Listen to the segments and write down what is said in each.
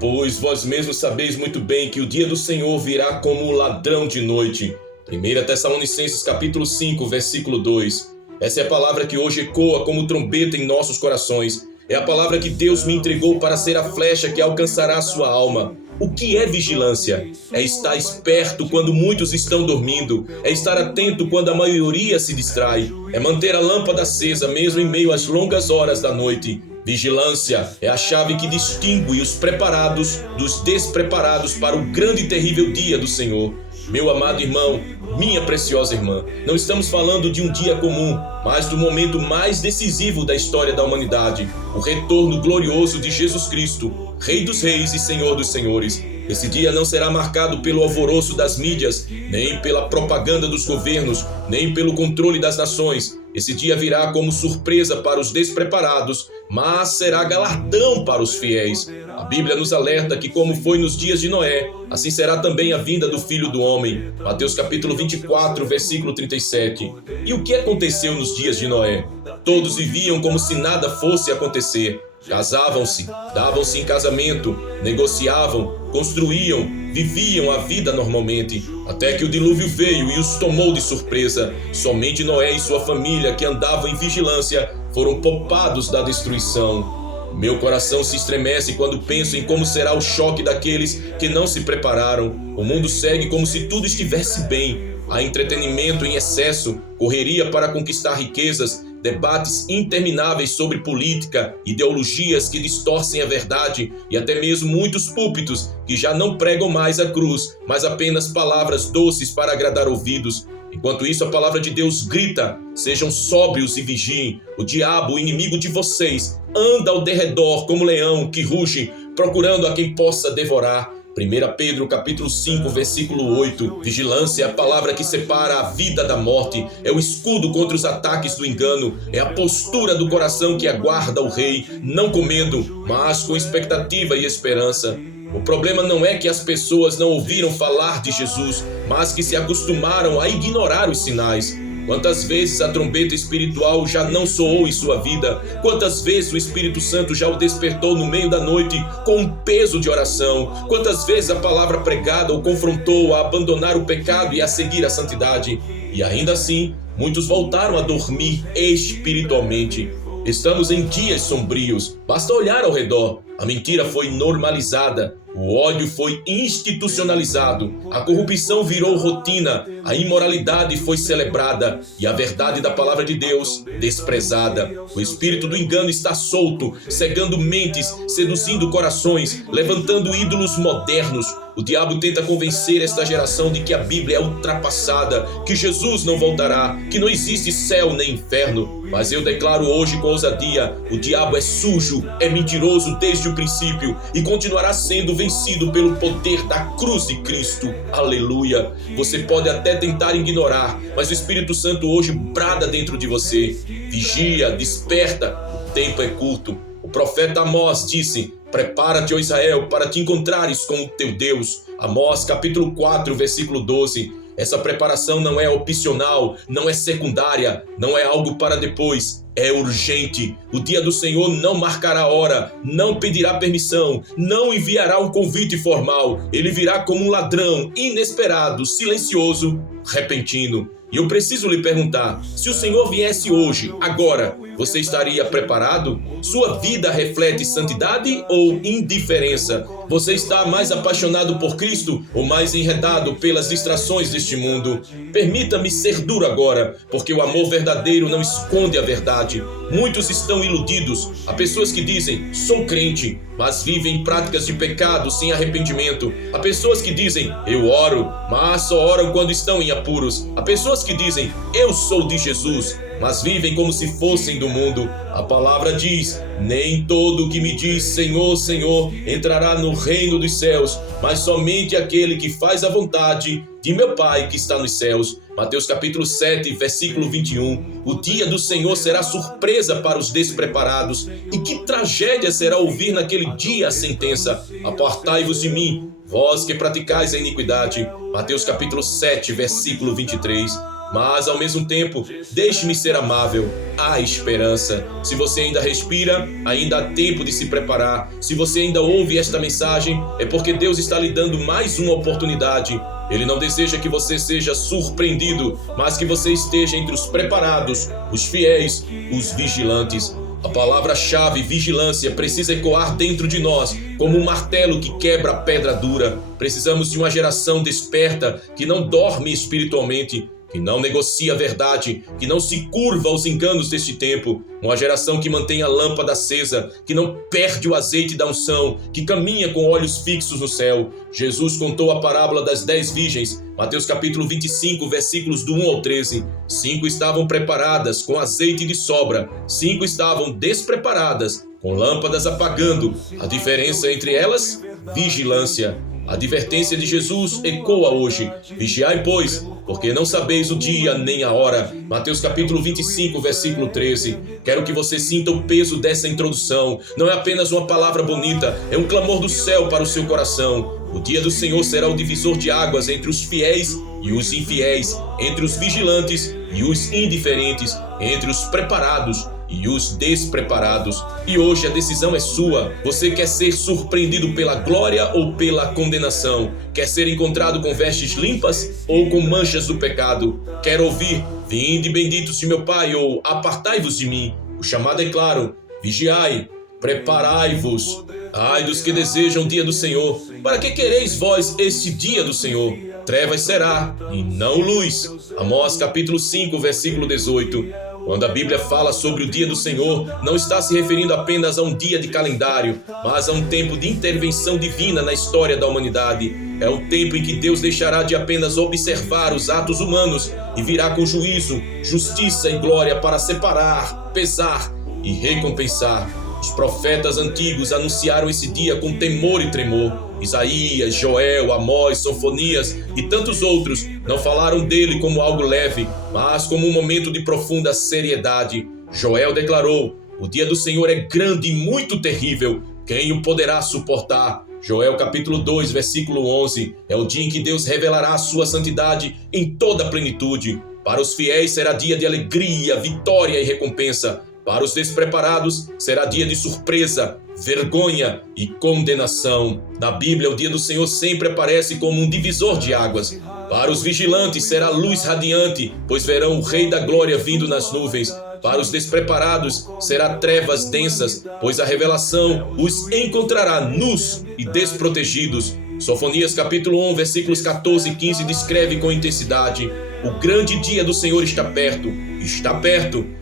Pois vós mesmos sabeis muito bem que o dia do Senhor virá como um ladrão de noite. 1 Tessalonicenses capítulo 5, versículo 2. Essa é a palavra que hoje ecoa como trombeta em nossos corações. É a palavra que Deus me entregou para ser a flecha que alcançará a sua alma. O que é vigilância? É estar esperto quando muitos estão dormindo. É estar atento quando a maioria se distrai. É manter a lâmpada acesa mesmo em meio às longas horas da noite. Vigilância é a chave que distingue os preparados dos despreparados para o grande e terrível dia do Senhor. Meu amado irmão, minha preciosa irmã, não estamos falando de um dia comum, mas do momento mais decisivo da história da humanidade, o retorno glorioso de Jesus Cristo, Rei dos Reis e Senhor dos Senhores. Esse dia não será marcado pelo alvoroço das mídias, nem pela propaganda dos governos, nem pelo controle das nações. Esse dia virá como surpresa para os despreparados, mas será galardão para os fiéis. A Bíblia nos alerta que, como foi nos dias de Noé, assim será também a vinda do Filho do Homem. Mateus capítulo 24, versículo 37. E o que aconteceu nos dias de Noé? Todos viviam como se nada fosse acontecer. Casavam-se, davam-se em casamento, negociavam, construíam, viviam a vida normalmente, até que o dilúvio veio e os tomou de surpresa. Somente Noé e sua família, que andavam em vigilância, foram poupados da destruição. Meu coração se estremece quando penso em como será o choque daqueles que não se prepararam. O mundo segue como se tudo estivesse bem. Há entretenimento em excesso, correria para conquistar riquezas, debates intermináveis sobre política, ideologias que distorcem a verdade e até mesmo muitos púlpitos que já não pregam mais a cruz, mas apenas palavras doces para agradar ouvidos. Enquanto isso, a palavra de Deus grita: sejam sóbrios e vigiem. O diabo, o inimigo de vocês, anda ao derredor como leão que ruge, procurando a quem possa devorar. 1 Pedro capítulo 5, versículo 8. Vigilância é a palavra que separa a vida da morte, é o escudo contra os ataques do engano, é a postura do coração que aguarda o rei, não com medo, mas com expectativa e esperança. O problema não é que as pessoas não ouviram falar de Jesus, mas que se acostumaram a ignorar os sinais. Quantas vezes a trombeta espiritual já não soou em sua vida? Quantas vezes o Espírito Santo já o despertou no meio da noite com um peso de oração? Quantas vezes a palavra pregada o confrontou a abandonar o pecado e a seguir a santidade? E ainda assim, muitos voltaram a dormir espiritualmente. Estamos em dias sombrios. Basta olhar ao redor. A mentira foi normalizada. O ódio foi institucionalizado, a corrupção virou rotina, a imoralidade foi celebrada e a verdade da palavra de Deus desprezada. O espírito do engano está solto, cegando mentes, seduzindo corações, levantando ídolos modernos. O diabo tenta convencer esta geração de que a Bíblia é ultrapassada, que Jesus não voltará, que não existe céu nem inferno. Mas eu declaro hoje com ousadia: o diabo é sujo, é mentiroso desde o princípio e continuará sendo vencido pelo poder da cruz de Cristo. Aleluia! Você pode até tentar ignorar, mas o Espírito Santo hoje brada dentro de você. Vigia, desperta, o tempo é curto. O profeta Amós disse: prepara-te, ó Israel, para te encontrares com o teu Deus. Amós capítulo 4, versículo 12. Essa preparação não é opcional, não é secundária, não é algo para depois, é urgente. O dia do Senhor não marcará hora, não pedirá permissão, não enviará um convite formal. Ele virá como um ladrão, inesperado, silencioso, repentino. E eu preciso lhe perguntar: se o Senhor viesse hoje, agora, você estaria preparado? Sua vida reflete santidade ou indiferença? Você está mais apaixonado por Cristo ou mais enredado pelas distrações deste mundo? Permita-me ser duro agora, porque o amor verdadeiro não esconde a verdade. Muitos estão iludidos. Há pessoas que dizem: sou crente, mas vivem práticas de pecado sem arrependimento. Há pessoas que dizem: eu oro, mas só oram quando estão em apuros. Há pessoas que dizem: eu sou de Jesus, mas vivem como se fossem do mundo. A palavra diz: nem todo o que me diz Senhor, Senhor entrará no reino dos céus, mas somente aquele que faz a vontade de meu Pai que está nos céus. Mateus capítulo 7, versículo 21. O dia do Senhor será surpresa para os despreparados. E que tragédia será ouvir naquele dia a sentença: apartai-vos de mim, vós que praticais a iniquidade. Mateus capítulo 7, versículo 23. mas ao mesmo tempo, deixe-me ser amável. Há esperança. Se você ainda respira, ainda há tempo de se preparar. Se você ainda ouve esta mensagem, é porque Deus está lhe dando mais uma oportunidade. Ele não deseja que você seja surpreendido, mas que você esteja entre os preparados, os fiéis, os vigilantes. A palavra-chave vigilância precisa ecoar dentro de nós como um martelo que quebra a pedra dura. Precisamos de uma geração desperta que não dorme espiritualmente, que não negocia a verdade, que não se curva aos enganos deste tempo. Uma geração que mantém a lâmpada acesa, que não perde o azeite da unção, que caminha com olhos fixos no céu. Jesus contou a parábola das 10 virgens, Mateus capítulo 25, versículos do 1 ao 13. 5 estavam preparadas com azeite de sobra, 5 estavam despreparadas, com lâmpadas apagando. A diferença entre elas? Vigilância. A advertência de Jesus ecoa hoje. Vigiai, pois, porque não sabeis o dia nem a hora. Mateus capítulo 25, versículo 13. Quero que você sinta o peso dessa introdução. Não é apenas uma palavra bonita, é um clamor do céu para o seu coração. O dia do Senhor será o divisor de águas entre os fiéis e os infiéis, entre os vigilantes e os indiferentes, entre os preparados e os despreparados. E hoje a decisão é sua. Você quer ser surpreendido pela glória ou pela condenação? Quer ser encontrado com vestes limpas ou com manchas do pecado? Quer ouvir: vinde benditos de meu Pai, ou apartai-vos de mim? O chamado é claro: vigiai, preparai-vos. Ai dos que desejam o dia do Senhor. Para que quereis vós este dia do Senhor? Trevas será, e não luz. Amós capítulo 5, versículo 18. Quando a Bíblia fala sobre o dia do Senhor, não está se referindo apenas a um dia de calendário, mas a um tempo de intervenção divina na história da humanidade. É o tempo em que Deus deixará de apenas observar os atos humanos e virá com juízo, justiça e glória para separar, pesar e recompensar. Os profetas antigos anunciaram esse dia com temor e tremor. Isaías, Joel, Amós, Sofonias e tantos outros não falaram dele como algo leve, mas como um momento de profunda seriedade. Joel declarou: o dia do Senhor é grande e muito terrível. Quem o poderá suportar? Joel capítulo 2, versículo 11. É o dia em que Deus revelará a sua santidade em toda a plenitude. Para os fiéis será dia de alegria, vitória e recompensa. Para os despreparados, será dia de surpresa, vergonha e condenação. Na Bíblia, o dia do Senhor sempre aparece como um divisor de águas. Para os vigilantes, será luz radiante, pois verão o Rei da Glória vindo nas nuvens. Para os despreparados, será trevas densas, pois a revelação os encontrará nus e desprotegidos. Sofonias capítulo 1, versículos 14 e 15 descreve com intensidade: o grande dia do Senhor está perto,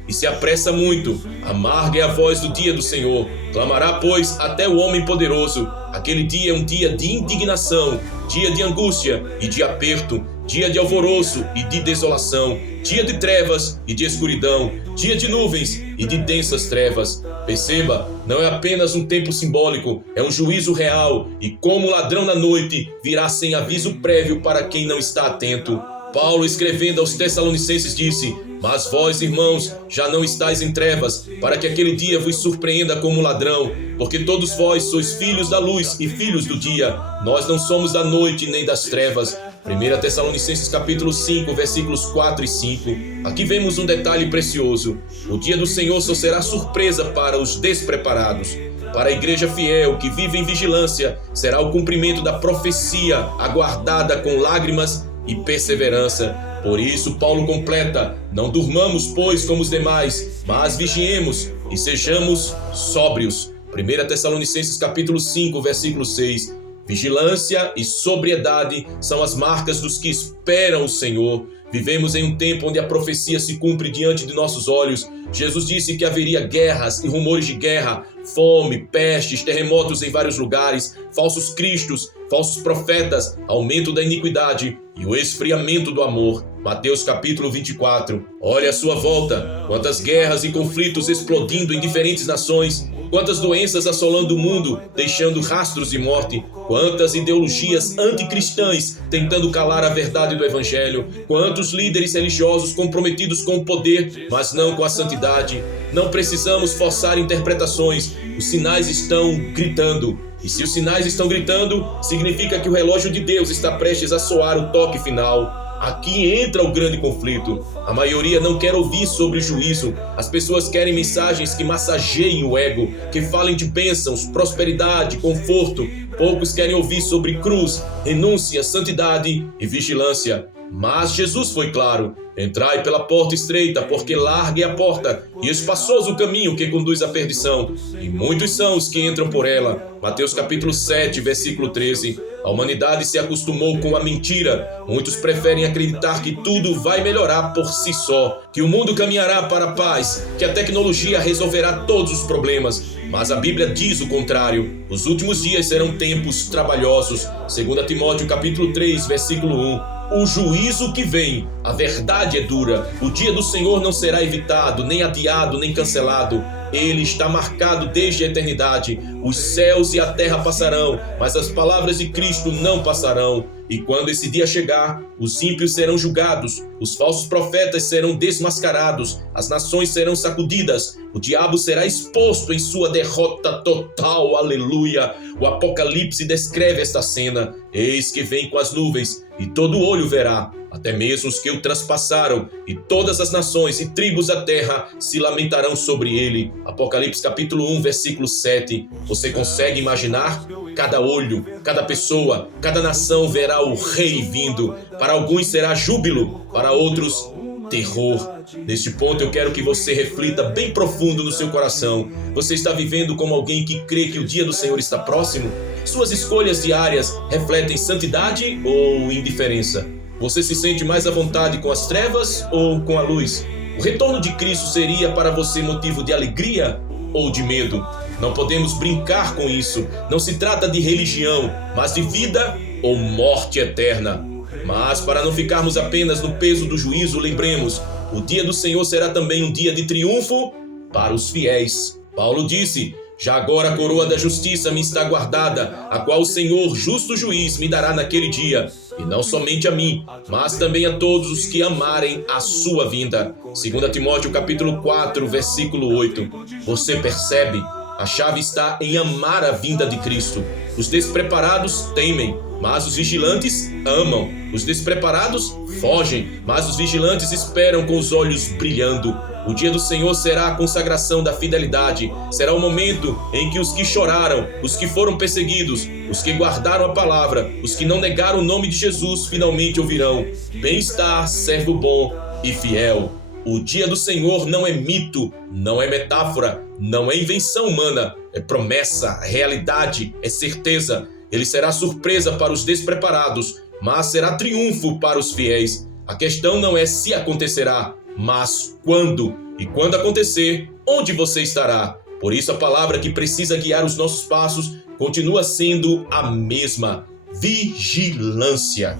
e se apressa muito. Amarga é a voz do dia do Senhor. Clamará, pois, até o homem poderoso. Aquele dia é um dia de indignação, dia de angústia e de aperto, dia de alvoroço e de desolação, dia de trevas e de escuridão, dia de nuvens e de densas trevas. Perceba, não é apenas um tempo simbólico, é um juízo real, e como ladrão na noite, virá sem aviso prévio para quem não está atento. Paulo, escrevendo aos Tessalonicenses, disse: mas vós, irmãos, já não estáis em trevas, para que aquele dia vos surpreenda como ladrão, porque todos vós sois filhos da luz e filhos do dia. Nós não somos da noite nem das trevas. 1 Tessalonicenses capítulo 5, versículos 4 e 5. Aqui vemos um detalhe precioso: o dia do Senhor só será surpresa para os despreparados. Para a igreja fiel que vive em vigilância, será o cumprimento da profecia aguardada com lágrimas e perseverança. Por isso, Paulo completa: não durmamos, pois, como os demais, mas vigiemos e sejamos sóbrios. 1 Tessalonicenses capítulo 5, versículo 6. Vigilância e sobriedade são as marcas dos que esperam o Senhor. Vivemos em um tempo onde a profecia se cumpre diante de nossos olhos. Jesus disse que haveria guerras e rumores de guerra, fome, pestes, terremotos em vários lugares, falsos cristos, falsos profetas, aumento da iniquidade e o esfriamento do amor. Mateus capítulo 24. Olhe à sua volta, quantas guerras e conflitos explodindo em diferentes nações, quantas doenças assolando o mundo, deixando rastros de morte, quantas ideologias anticristãs tentando calar a verdade do Evangelho, quantos líderes religiosos comprometidos com o poder, mas não com a santidade. Não precisamos forçar interpretações, os sinais estão gritando. E se os sinais estão gritando, significa que o relógio de Deus está prestes a soar o toque final. Aqui entra o grande conflito. A maioria não quer ouvir sobre juízo. As pessoas querem mensagens que massageiem o ego, que falem de bênçãos, prosperidade, conforto. Poucos querem ouvir sobre cruz, renúncia, santidade e vigilância. Mas Jesus foi claro: entrai pela porta estreita, porque larga é a porta e espaçoso o caminho que conduz à perdição, e muitos são os que entram por ela. Mateus capítulo 7, versículo 13. A humanidade se acostumou com a mentira. Muitos preferem acreditar que tudo vai melhorar por si só, que o mundo caminhará para a paz, que a tecnologia resolverá todos os problemas. Mas a Bíblia diz o contrário. Os últimos dias serão tempos trabalhosos. 2 Timóteo capítulo 3, versículo 1. O juízo que vem, a verdade é dura. O dia do Senhor não será evitado, nem adiado, nem cancelado. Ele está marcado desde a eternidade. Os céus e a terra passarão, mas as palavras de Cristo não passarão. E quando esse dia chegar, os ímpios serão julgados, os falsos profetas serão desmascarados, as nações serão sacudidas, o diabo será exposto em sua derrota total. Aleluia! O Apocalipse descreve esta cena. Eis que vem com as nuvens, e todo olho verá, até mesmo os que o transpassaram, e todas as nações e tribos da terra se lamentarão sobre ele. Apocalipse capítulo 1, versículo 7. Você consegue imaginar? Cada olho, cada pessoa, cada nação verá o rei vindo. Para alguns será júbilo, para outros terror. Neste ponto eu quero que você reflita bem profundo no seu coração. Você está vivendo como alguém que crê que o dia do Senhor está próximo? Suas escolhas diárias refletem santidade ou indiferença? Você se sente mais à vontade com as trevas ou com a luz? O retorno de Cristo seria para você motivo de alegria ou de medo? Não podemos brincar com isso. Não se trata de religião, mas de vida ou morte eterna. Mas para não ficarmos apenas no peso do juízo, lembremos, o dia do Senhor será também um dia de triunfo para os fiéis. Paulo disse: já agora a coroa da justiça me está guardada, a qual o Senhor, justo juiz, me dará naquele dia, e não somente a mim, mas também a todos os que amarem a sua vinda. 2 Timóteo capítulo 4, versículo 8. Você percebe? A chave está em amar a vinda de Cristo. Os despreparados temem, mas os vigilantes amam. Os despreparados fogem, mas os vigilantes esperam com os olhos brilhando. O dia do Senhor será a consagração da fidelidade. Será o momento em que os que choraram, os que foram perseguidos, os que guardaram a palavra, os que não negaram o nome de Jesus, finalmente ouvirão: bem-estar, servo bom e fiel. O dia do Senhor não é mito, não é metáfora, não é invenção humana, é promessa, realidade, é certeza. Ele será surpresa para os despreparados, mas será triunfo para os fiéis. A questão não é se acontecerá, mas quando. E quando acontecer, onde você estará? Por isso a palavra que precisa guiar os nossos passos continua sendo a mesma: vigilância.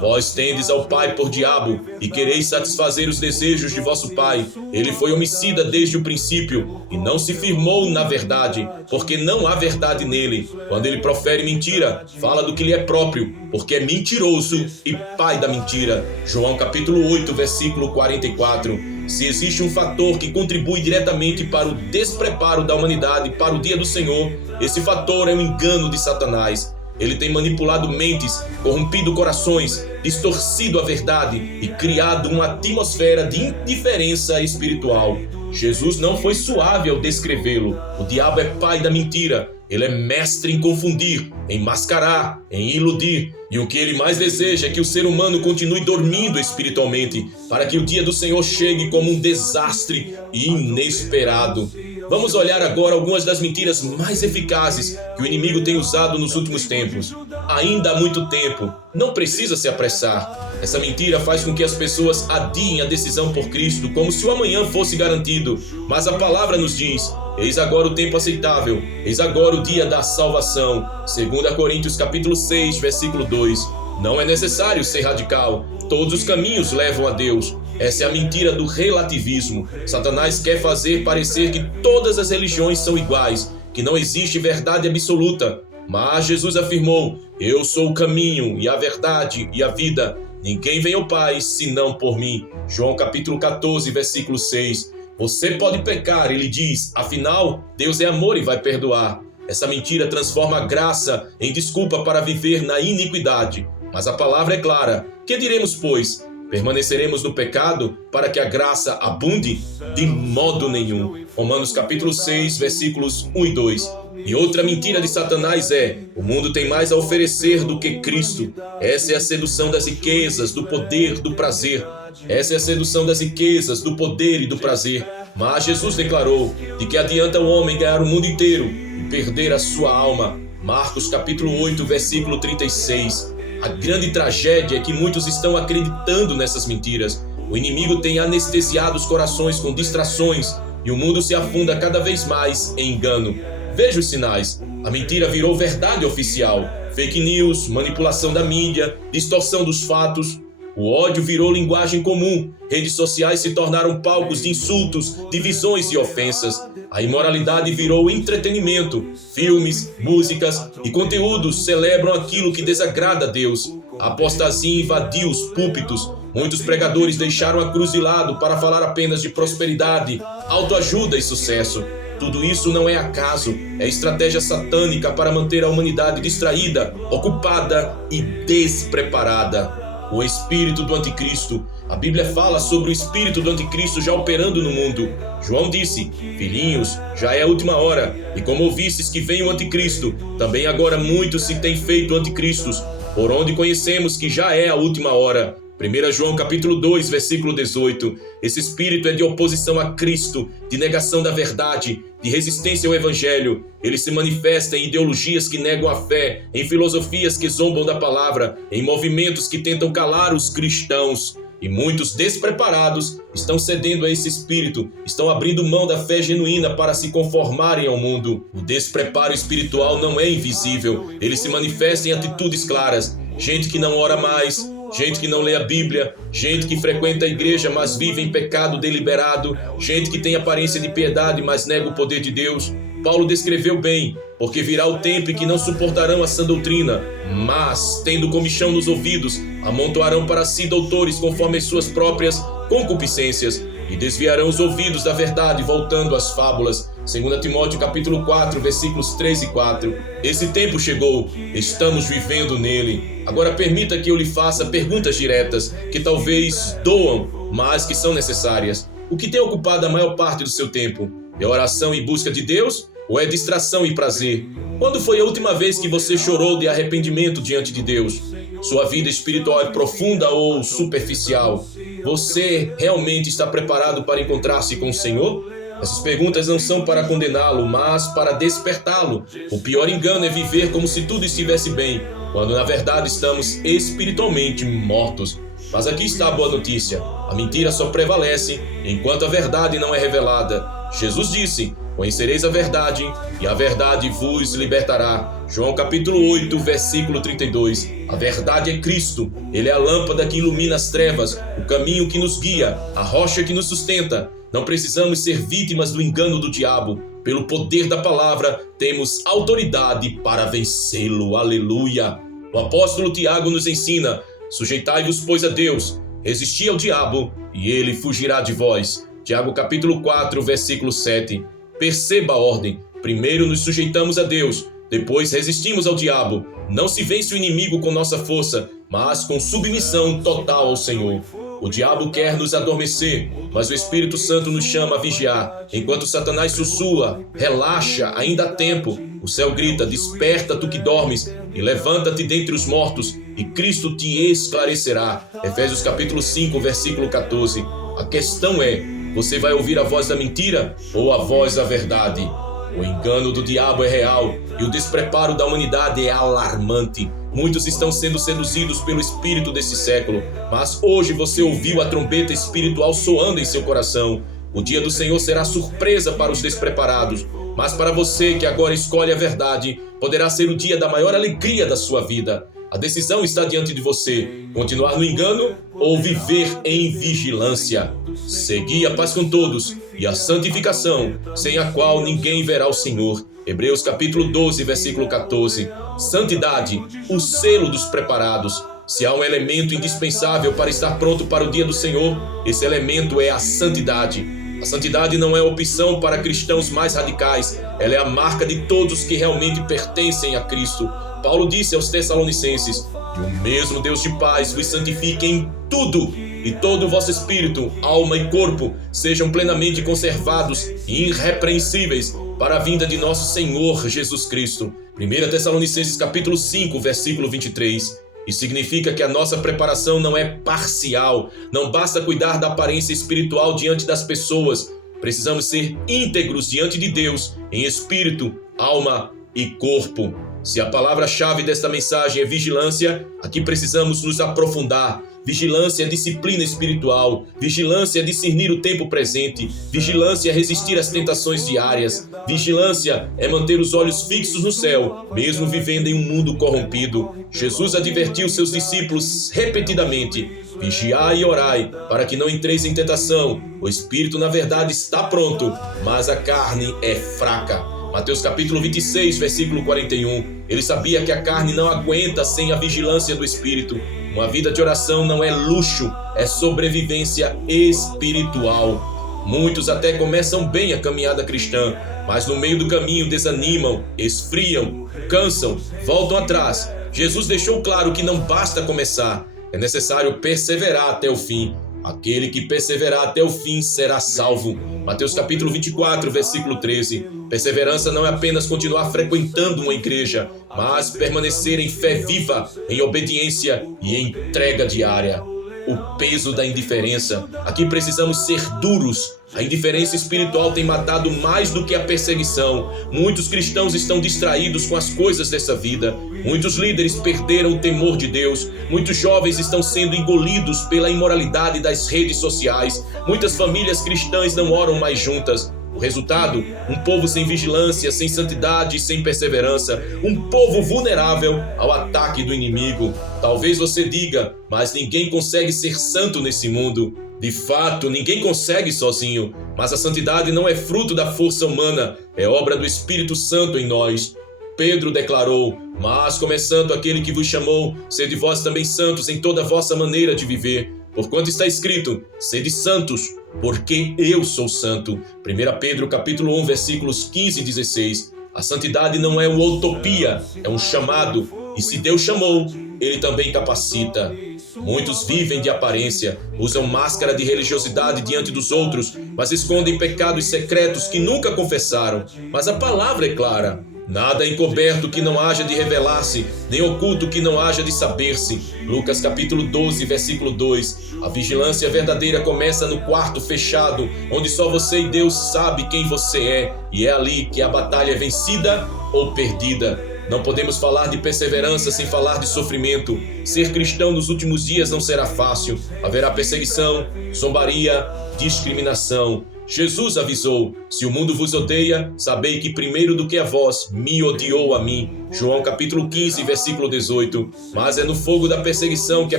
Vós tendes ao pai por diabo, e quereis satisfazer os desejos de vosso pai. Ele foi homicida desde o princípio, e não se firmou na verdade, porque não há verdade nele. Quando ele profere mentira, fala do que lhe é próprio, porque é mentiroso e pai da mentira. João capítulo 8, versículo 44. Se existe um fator que contribui diretamente para o despreparo da humanidade para o dia do Senhor, esse fator é o engano de Satanás. Ele tem manipulado mentes, corrompido corações, distorcido a verdade e criado uma atmosfera de indiferença espiritual. Jesus não foi suave ao descrevê-lo. O diabo é pai da mentira. Ele é mestre em confundir, em mascarar, em iludir. E o que ele mais deseja é que o ser humano continue dormindo espiritualmente, para que o dia do Senhor chegue como um desastre inesperado. Vamos olhar agora algumas das mentiras mais eficazes que o inimigo tem usado nos últimos tempos. Ainda há muito tempo, não precisa se apressar. Essa mentira faz com que as pessoas adiem a decisão por Cristo, como se o amanhã fosse garantido. Mas a palavra nos diz: eis agora o tempo aceitável, eis agora o dia da salvação. 2 Coríntios capítulo 6, versículo 2. Não é necessário ser radical. Todos os caminhos levam a Deus. Essa é a mentira do relativismo. Satanás quer fazer parecer que todas as religiões são iguais, que não existe verdade absoluta. Mas Jesus afirmou: eu sou o caminho e a verdade e a vida. Ninguém vem ao Pai senão por mim. João capítulo 14, versículo 6. Você pode pecar, ele diz, afinal, Deus é amor e vai perdoar. Essa mentira transforma a graça em desculpa para viver na iniquidade. Mas a palavra é clara. Que diremos, pois? Permaneceremos no pecado para que a graça abunde? De modo nenhum. Romanos capítulo 6, versículos 1 e 2. E outra mentira de Satanás é: o mundo tem mais a oferecer do que Cristo. Essa é a sedução das riquezas, do poder, do prazer. Essa é a sedução das riquezas, do poder e do prazer. Mas Jesus declarou: de que adianta o homem ganhar o mundo inteiro e perder a sua alma? Marcos capítulo 8, versículo 36. A grande tragédia é que muitos estão acreditando nessas mentiras. O inimigo tem anestesiado os corações com distrações e o mundo se afunda cada vez mais em engano. Veja os sinais. A mentira virou verdade oficial. Fake news, manipulação da mídia, distorção dos fatos. O ódio virou linguagem comum. Redes sociais se tornaram palcos de insultos, divisões e ofensas. A imoralidade virou entretenimento. Filmes, músicas e conteúdos celebram aquilo que desagrada a Deus. A apostasia invadiu os púlpitos. Muitos pregadores deixaram a cruz de lado para falar apenas de prosperidade, autoajuda e sucesso. Tudo isso não é acaso, é estratégia satânica para manter a humanidade distraída, ocupada e despreparada. O espírito do anticristo. A Bíblia fala sobre o espírito do anticristo já operando no mundo. João disse: filhinhos, já é a última hora, e como ouvistes que vem o anticristo, também agora muitos se têm feito anticristos, por onde conhecemos que já é a última hora. 1 João capítulo 2, versículo 18. Esse espírito é de oposição a Cristo, de negação da verdade, de resistência ao evangelho. Ele se manifesta em ideologias que negam a fé, em filosofias que zombam da palavra, em movimentos que tentam calar os cristãos. E muitos despreparados estão cedendo a esse espírito, estão abrindo mão da fé genuína para se conformarem ao mundo. O despreparo espiritual não é invisível, ele se manifesta em atitudes claras. Gente que não ora mais, gente que não lê a Bíblia, gente que frequenta a igreja, mas vive em pecado deliberado, gente que tem aparência de piedade, mas nega o poder de Deus. Paulo descreveu bem: porque virá o tempo em que não suportarão a sã doutrina, mas, tendo comichão nos ouvidos, amontoarão para si doutores conforme as suas próprias concupiscências, e desviarão os ouvidos da verdade, voltando às fábulas. 2 Timóteo capítulo 4, versículos 3 e 4. Esse tempo chegou, estamos vivendo nele. Agora permita que eu lhe faça perguntas diretas, que talvez doam, mas que são necessárias. O que tem ocupado a maior parte do seu tempo? É oração e busca de Deus? Ou é distração e prazer? Quando foi a última vez que você chorou de arrependimento diante de Deus? Sua vida espiritual é profunda ou superficial? Você realmente está preparado para encontrar-se com o Senhor? Essas perguntas não são para condená-lo, mas para despertá-lo. O pior engano é viver como se tudo estivesse bem, quando na verdade estamos espiritualmente mortos. Mas aqui está a boa notícia: a mentira só prevalece enquanto a verdade não é revelada. Jesus disse: conhecereis a verdade, e a verdade vos libertará. João capítulo 8, versículo 32. A verdade é Cristo. Ele é a lâmpada que ilumina as trevas, o caminho que nos guia, a rocha que nos sustenta. Não precisamos ser vítimas do engano do diabo. Pelo poder da palavra, temos autoridade para vencê-lo. Aleluia! O apóstolo Tiago nos ensina: sujeitai-vos, pois, a Deus, resisti ao diabo, e ele fugirá de vós. Tiago capítulo 4, versículo 7. Perceba a ordem: primeiro nos sujeitamos a Deus, depois resistimos ao diabo. Não se vence o inimigo com nossa força, mas com submissão total ao Senhor. O diabo quer nos adormecer, mas o Espírito Santo nos chama a vigiar. Enquanto Satanás sussurra: relaxa, ainda há tempo, o céu grita: desperta, tu que dormes, e levanta-te dentre os mortos, e Cristo te esclarecerá. Efésios capítulo 5, versículo 14. A questão é: você vai ouvir a voz da mentira ou a voz da verdade? O engano do diabo é real e o despreparo da humanidade é alarmante. Muitos estão sendo seduzidos pelo espírito desse século, mas hoje você ouviu a trombeta espiritual soando em seu coração. O dia do Senhor será surpresa para os despreparados, mas para você que agora escolhe a verdade, poderá ser o dia da maior alegria da sua vida. A decisão está diante de você: continuar no engano ou viver em vigilância. Segui a paz com todos e a santificação, sem a qual ninguém verá o Senhor. Hebreus capítulo 12, versículo 14. Santidade, o selo dos preparados. Se há um elemento indispensável para estar pronto para o dia do Senhor, esse elemento é a santidade. A santidade não é opção para cristãos mais radicais, ela é a marca de todos que realmente pertencem a Cristo. Paulo disse aos Tessalonicenses: "E o mesmo Deus de paz vos santifique em tudo, e todo o vosso espírito, alma e corpo sejam plenamente conservados e irrepreensíveis para a vinda de nosso Senhor Jesus Cristo." 1 Tessalonicenses capítulo 5, versículo 23. Isso significa que a nossa preparação não é parcial. Não basta cuidar da aparência espiritual diante das pessoas. Precisamos ser íntegros diante de Deus, em espírito, alma e corpo. Se a palavra-chave desta mensagem é vigilância, aqui precisamos nos aprofundar. Vigilância é disciplina espiritual. Vigilância é discernir o tempo presente. Vigilância é resistir às tentações diárias. Vigilância é manter os olhos fixos no céu, mesmo vivendo em um mundo corrompido. Jesus advertiu seus discípulos repetidamente: "Vigiai e orai, para que não entreis em tentação. O espírito, na verdade, está pronto, mas a carne é fraca." Mateus capítulo 26, versículo 41. Ele sabia que a carne não aguenta sem a vigilância do espírito. Uma vida de oração não é luxo, é sobrevivência espiritual. Muitos até começam bem a caminhada cristã, mas no meio do caminho desanimam, esfriam, cansam, voltam atrás. Jesus deixou claro que não basta começar, é necessário perseverar até o fim. Aquele que perseverar até o fim será salvo. Mateus capítulo 24, versículo 13. Perseverança não é apenas continuar frequentando uma igreja, mas permanecer em fé viva, em obediência e em entrega diária. O peso da indiferença. Aqui precisamos ser duros. A indiferença espiritual tem matado mais do que a perseguição. Muitos cristãos estão distraídos com as coisas dessa vida. Muitos líderes perderam o temor de Deus. Muitos jovens estão sendo engolidos pela imoralidade das redes sociais. Muitas famílias cristãs não oram mais juntas. O resultado? Um povo sem vigilância, sem santidade e sem perseverança. Um povo vulnerável ao ataque do inimigo. Talvez você diga: "Mas ninguém consegue ser santo nesse mundo." De fato, ninguém consegue sozinho. Mas a santidade não é fruto da força humana, é obra do Espírito Santo em nós. Pedro declarou: "Mas começando aquele que vos chamou, sede vós também santos em toda a vossa maneira de viver. Porquanto está escrito: sede santos, porque eu sou santo." 1 Pedro capítulo 1, versículos 15 e 16. A santidade não é uma utopia, é um chamado. E se Deus chamou, Ele também capacita. Muitos vivem de aparência, usam máscara de religiosidade diante dos outros, mas escondem pecados secretos que nunca confessaram. Mas a palavra é clara: nada é encoberto que não haja de revelar-se, nem oculto que não haja de saber-se. Lucas capítulo 12, versículo 2. A vigilância verdadeira começa no quarto fechado, onde só você e Deus sabe quem você é, e é ali que a batalha é vencida ou perdida. Não podemos falar de perseverança sem falar de sofrimento. Ser cristão nos últimos dias não será fácil. Haverá perseguição, zombaria, discriminação. Jesus avisou: "Se o mundo vos odeia, sabei que primeiro do que a vós, me odiou a mim." João capítulo 15, versículo 18. Mas é no fogo da perseguição que a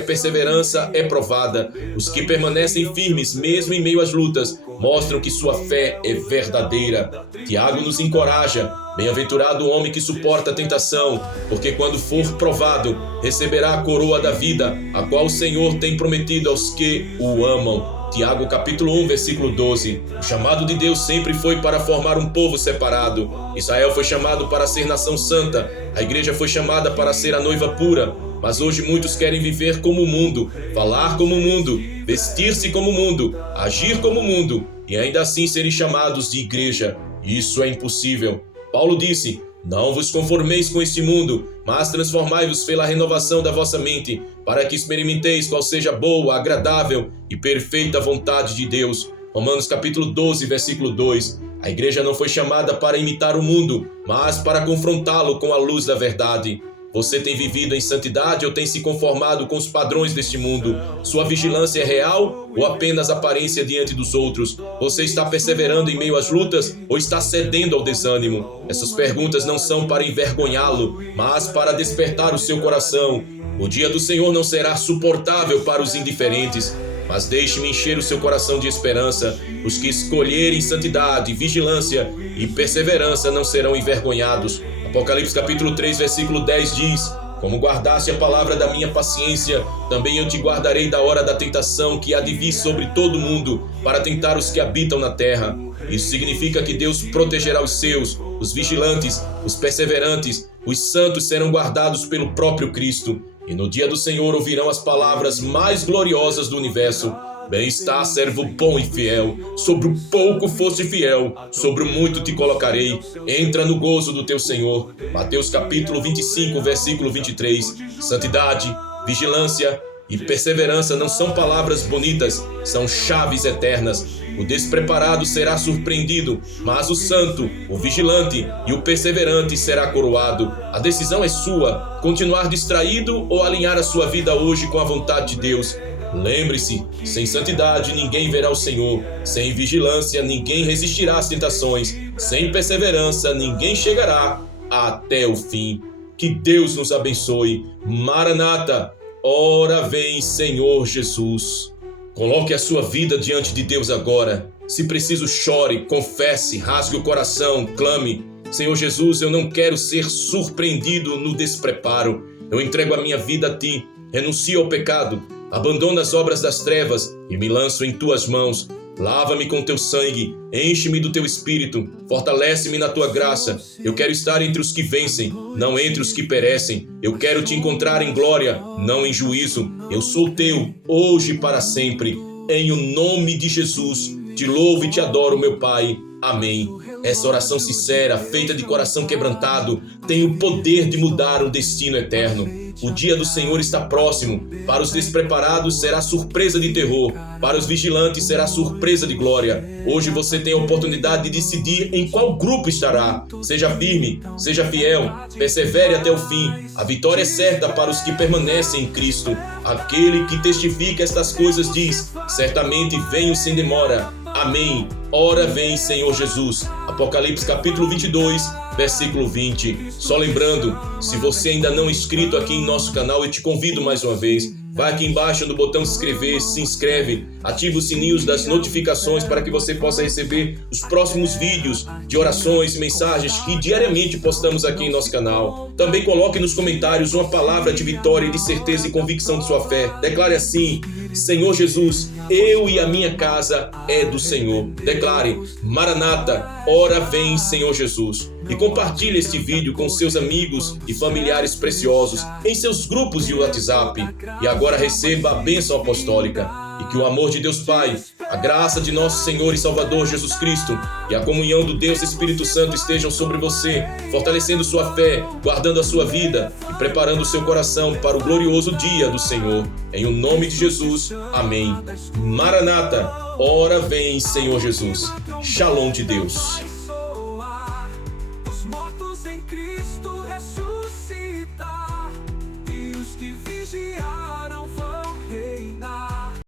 perseverança é provada. Os que permanecem firmes, mesmo em meio às lutas, mostram que sua fé é verdadeira. Tiago nos encoraja: "Bem-aventurado o homem que suporta a tentação, porque quando for provado, receberá a coroa da vida, a qual o Senhor tem prometido aos que o amam." Tiago capítulo 1, versículo 12. O chamado de Deus sempre foi para formar um povo separado. Israel foi chamado para ser nação santa. A igreja foi chamada para ser a noiva pura. Mas hoje muitos querem viver como o mundo, falar como o mundo, vestir-se como o mundo, agir como o mundo e ainda assim serem chamados de igreja. Isso é impossível. Paulo disse: "Não vos conformeis com este mundo, mas transformai-vos pela renovação da vossa mente, para que experimenteis qual seja a boa, agradável e perfeita vontade de Deus." Romanos capítulo 12, versículo 2. A igreja não foi chamada para imitar o mundo, mas para confrontá-lo com a luz da verdade. Você tem vivido em santidade ou tem se conformado com os padrões deste mundo? Sua vigilância é real ou apenas aparência diante dos outros? Você está perseverando em meio às lutas ou está cedendo ao desânimo? Essas perguntas não são para envergonhá-lo, mas para despertar o seu coração. O dia do Senhor não será suportável para os indiferentes, mas deixe-me encher o seu coração de esperança. Os que escolherem santidade, vigilância e perseverança não serão envergonhados. Apocalipse capítulo 3, versículo 10 diz: "Como guardaste a palavra da minha paciência, também eu te guardarei da hora da tentação que há de vir sobre todo mundo, para tentar os que habitam na terra." Isso significa que Deus protegerá os seus, os vigilantes, os perseverantes, Os santos serão guardados pelo próprio Cristo, e no dia do Senhor ouvirão as palavras mais gloriosas do universo. Bem-está, servo bom e fiel. Sobre o pouco foste fiel, sobre o muito te colocarei. Entra no gozo do teu Senhor. Mateus capítulo 25, versículo 23. Santidade, vigilância e perseverança não são palavras bonitas, são chaves eternas. O despreparado será surpreendido, mas o santo, o vigilante e o perseverante será coroado. A decisão é sua: continuar distraído ou alinhar a sua vida hoje com a vontade de Deus. Lembre-se, sem santidade ninguém verá o Senhor, sem vigilância ninguém resistirá às tentações, sem perseverança ninguém chegará até o fim. Que Deus nos abençoe. Maranata, ora vem, Senhor Jesus. Coloque a sua vida diante de Deus agora. Se preciso, chore, confesse, rasgue o coração, clame: Senhor Jesus, eu não quero ser surpreendido no despreparo. Eu entrego a minha vida a Ti, renuncio ao pecado, abandono as obras das trevas e me lanço em Tuas mãos. Lava-me com Teu sangue, enche-me do Teu Espírito, fortalece-me na Tua graça. Eu quero estar entre os que vencem, não entre os que perecem. Eu quero Te encontrar em glória, não em juízo. Eu sou Teu, hoje e para sempre. Em o nome de Jesus, Te louvo e Te adoro, meu Pai. Amém. Essa oração sincera, feita de coração quebrantado, tem o poder de mudar o destino eterno. O dia do Senhor está próximo. Para os despreparados será surpresa de terror. Para os vigilantes será surpresa de glória. Hoje você tem a oportunidade de decidir em qual grupo estará. Seja firme, seja fiel, persevere até o fim. A vitória é certa para os que permanecem em Cristo. Aquele que testifica estas coisas diz: certamente venho sem demora. Amém. Ora vem, Senhor Jesus. Apocalipse capítulo 22, versículo 20. Só lembrando, se você ainda não é inscrito aqui em nosso canal, eu te convido mais uma vez. Vai aqui embaixo no botão inscrever, se inscreve, ativa os sininhos das notificações para que você possa receber os próximos vídeos de orações e mensagens que diariamente postamos aqui em nosso canal. Também coloque nos comentários uma palavra de vitória, de certeza e convicção de sua fé. Declare assim: Senhor Jesus, eu e a minha casa é do Senhor. Declare: Maranata, ora vem, Senhor Jesus. E compartilhe este vídeo com seus amigos e familiares preciosos em seus grupos de WhatsApp. E agora receba a bênção apostólica. E que o amor de Deus Pai, a graça de nosso Senhor e Salvador Jesus Cristo e a comunhão do Deus Espírito Santo estejam sobre você, fortalecendo sua fé, guardando a sua vida e preparando o seu coração para o glorioso dia do Senhor. Em o nome de Jesus, amém. Maranata, ora vem, Senhor Jesus. Shalom de Deus.